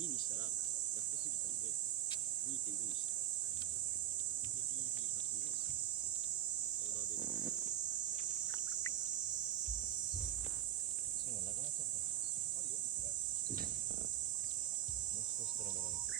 2にしたら安すぎたんで 2.5 にした。で BB100 のパウダーベース芯がなくなっちゃった。あるよ。もう少しとろめがいいと。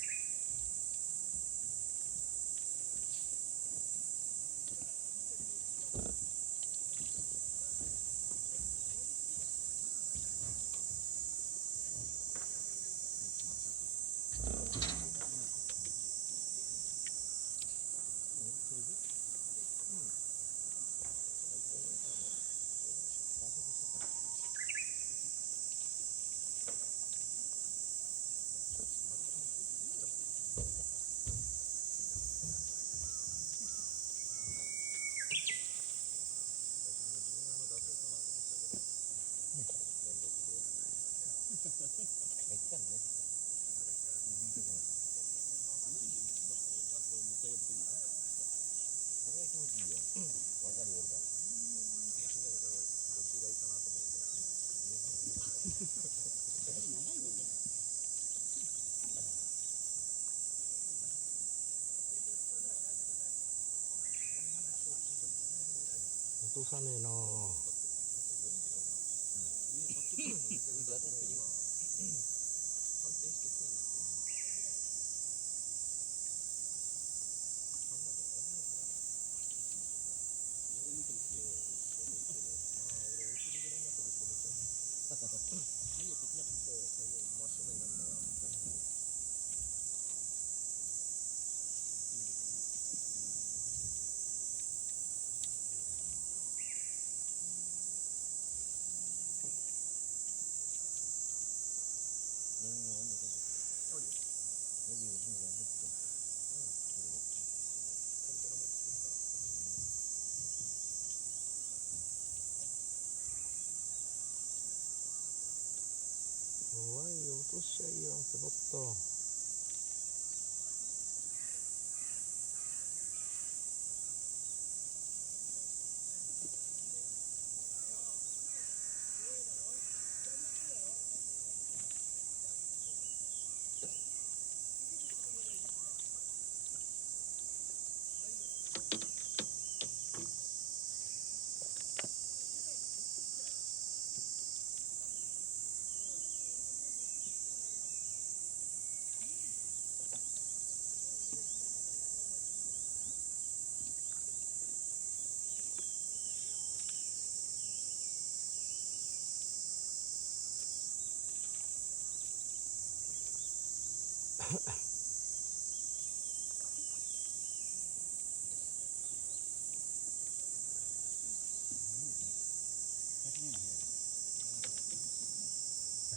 言ったのね。これは気持ちいいよ。わかるよ、俺だ。気持ちいいんだけど、どっちがいいかなと思って。長いもんね。落とさねえなぁ。当たってるよ。反転して食えんなって。横向いても食える。まあ俺お尻ぐらいになって後ろ向いちゃう。太陽こっちだから。そう、太陽真正面になるから。飲み物あんのかじゃ。あるよ。レギュラーのが入ってた。コンテナ持ってくるから。怖いよ、落としちゃいよ、ペロッと。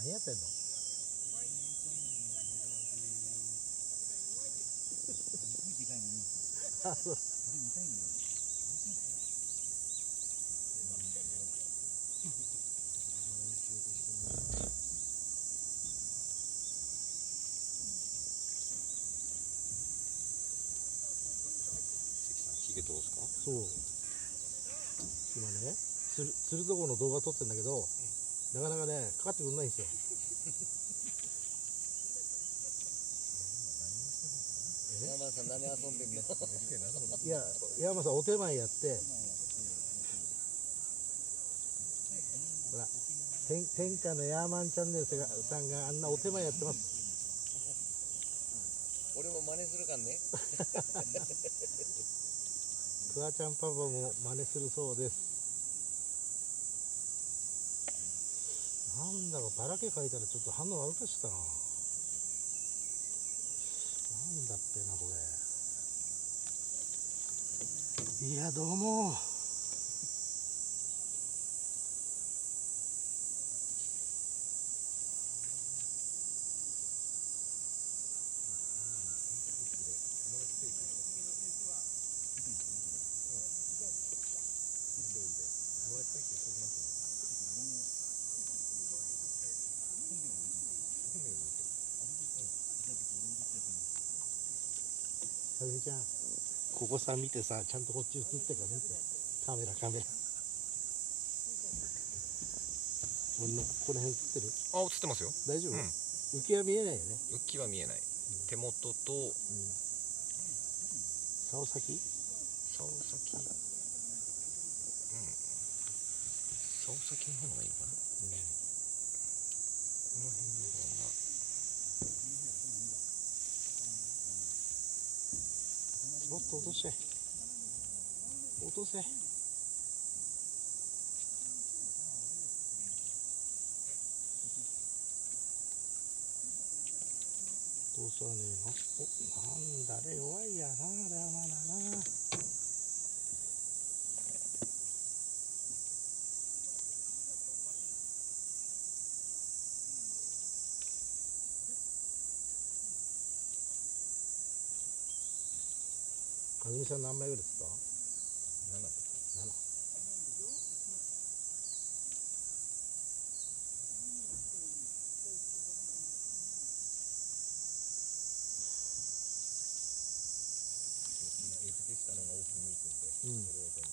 何やってんの？あ、そう。ヒゲ通すか？そう。今ね、釣るとこの動画撮ってんだけど、なかなかね、かかってくんないんですよ。ヤーマンさん何遊んでんの？いや、山さんお手前やって、ほら、天下のヤーマンチャンネルさんがあんなお手前やってます。俺も真似するかんね。クワちゃんパパも真似するそうです。なんだろう、ばらけ書いたらちょっと反応悪くしたな。なんだっぺな、これ。いや、どうも。かずみちゃん、ここさ見てさ、ちゃんとこっち映ってるか見て。カメラ。俺のここら辺映ってる？あ、映ってますよ。大丈夫？うん。浮きは見えないよね。浮きは見えない。手元と竿先？竿先。うん。竿先の方がいいかな。この辺の方が。もっと落としちゃえ。落とせ。通さねえの？お、なんだあれ弱いやな、あれはまだな。かずみさん何枚ぐらい釣った？ 7。 7。今餌付けしたのが大きに向いてるんで、うん。これを全部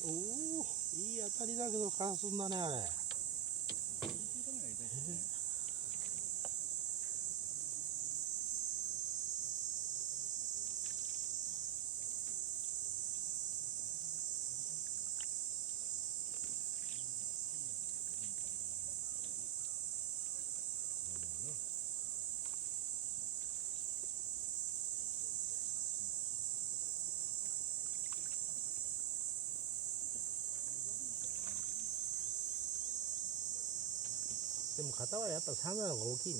おお、いい当たりだけどカラスんだね、あれ。でも型はやっぱサンダの方が大きいね。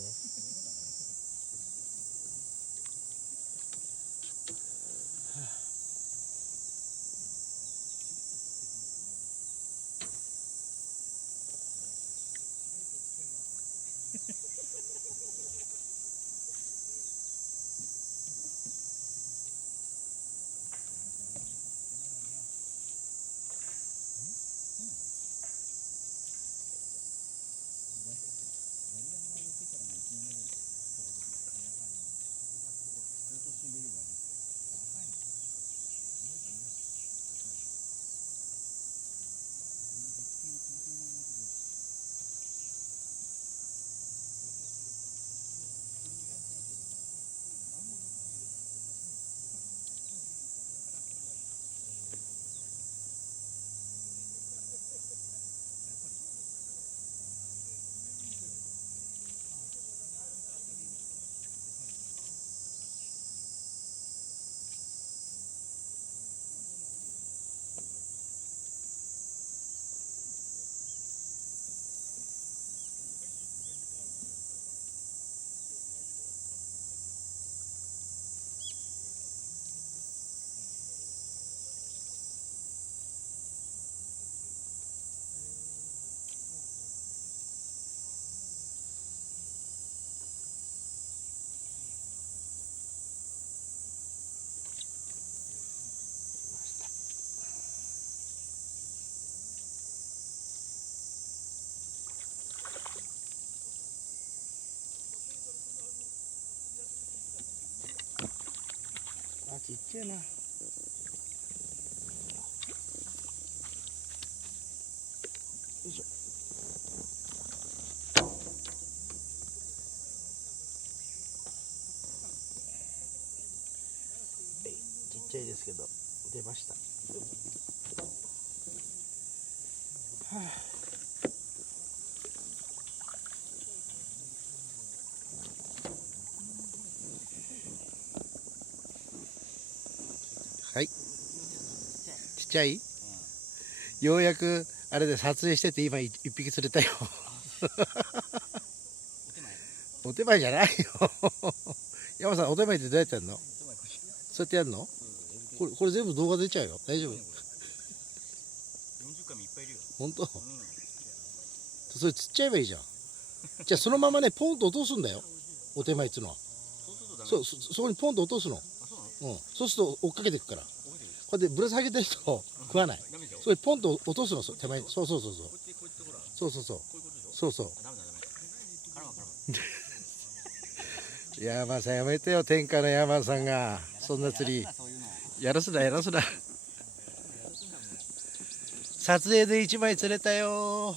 けえな。よいしょ。ちっちゃいですけど出ました。はあ、はい、ちっちゃい、ようやくあれで撮影してて今一匹釣れたよ。お手前じゃないよ。山さん、お手前ってどうやってやるの？そうやってやるの？これ全部動画出ちゃうよ。大丈夫？ 40回もいっぱいいるよ。本当？それ釣っちゃえばいいじゃん。じゃあそのままね、ポンと落とすんだよ。お手前っつうのは。そこにポンと落とすの。そうすると追っかけていくから。こうやってぶら下げてると食わない。それポンと落とすの、手前に。そう。山さんやめてよ、天下の山さんがそんな釣りやらすな。撮影で1枚釣れたよ。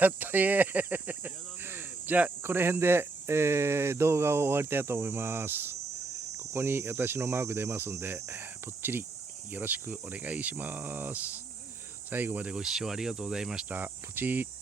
やったー。じゃあこの辺で、動画を終わりたいと思います。ここに私のマーク出ますんで、ぽっちりよろしくお願いします。最後までご視聴ありがとうございました。ポチー。